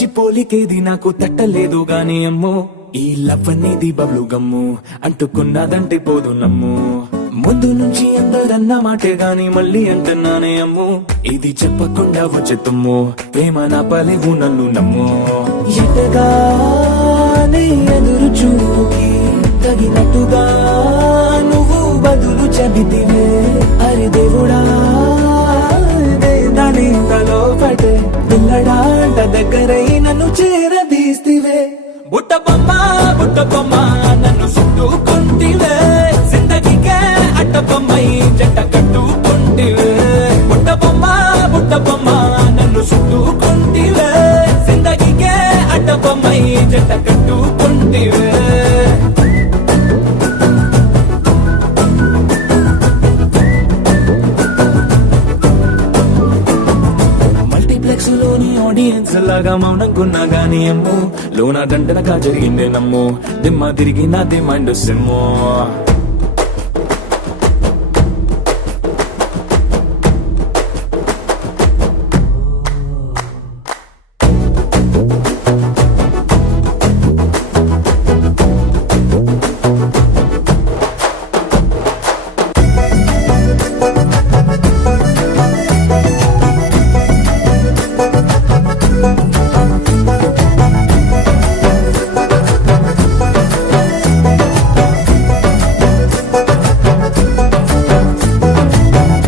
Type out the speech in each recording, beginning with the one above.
మంచి పోలికేది నాకు తట్టలేదు గాని అమ్మో ఈ లవ్ అనేది బబ్లు గమ్ము అంటుకున్నదంటే పోదు నమ్ము ముందు నుంచి అందరన్న మాటే గాని మళ్ళీ అంటున్నానే అమ్ము ఇది చెప్పకుండా వచ్చేతుమ్ము ప్రేమ నా పలేవు నన్ను నమ్ము ఎటగానే ఎదురు చూకి తగినట్టుగా నువ్వు బదులు చెబితివే అరే దేవుడా దాని తలో పటే పిల్లడాంట దగ్గరై నన్ను చేరదీస్తివే బుట్ట బొమ్మ నన్ను చుట్టుకుంటివే జిందగీకే అట్ట బొమ్మై జంట కట్టుకుంటివే బుట్ట బొమ్మ నన్ను చుట్టుకుంటివే జిందగీకే అట్ట బొమ్మై జంట కట్టుకుంటివే లోని ఆడియన్స్ లాగా మౌనంకున్నా గానీ అమ్ము లోన దండనగా జరిగిందే నమ్ము దిమ్మ తిరిగి నాది మైండ్ సిమ్ము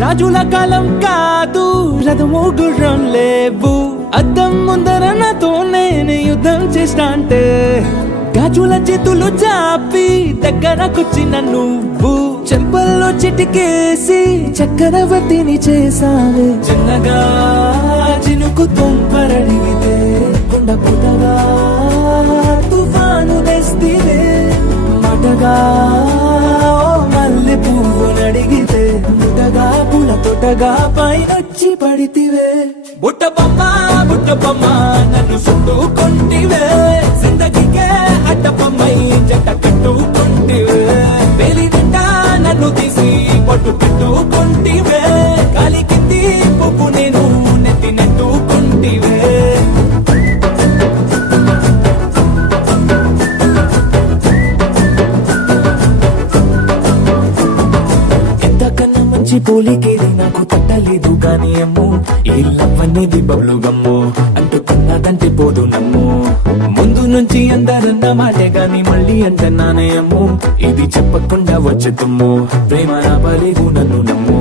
రాజుల కాలం కాదు రథము గుర్రం లేవు అద్దం ముందర నాతో నేను యుద్ధం చేస్తా అంటే గాజుల చేతులు చాపి దగ్గరకొచ్చిన నువ్వు చెంపల్లో చిటికేసి చక్రవర్తిని చేసావే చిన్నగా చినుకు తుంపరడిగితే కొండ పుటగా తుఫాను తెస్తివే మాటగా మల్లె పువ్వు నడిగితే ముటగా పుల తొటగా పైనొచ్చి పడితివే బుట్ట బొమ్మ నన్ను చుట్టుకుంటివే జిందగీకే అడ్డ బొమ్మై జంట కట్టుకుంటివే వేలి నిండా నన్ను తీసి పట్టు పెట్టుకుంటివే గాలి కింది పువ్వు నేను నెత్తి నెట్టుకుంటివే పోలికేది నాకు తట్టలేదు గాని అమ్ము ఈ లవ్ అనేది బబ్లు గమ్ము అంటుకున్నదంటే పోదు నమ్ము ముందు నుంచి అందరన్న మాటే గాని మళ్ళీ అంటున్నానే అమ్ము ఇది చెప్పకుండా వచ్చేతుమ్ము ప్రేమ నా పలేవు నన్ను నమ్ము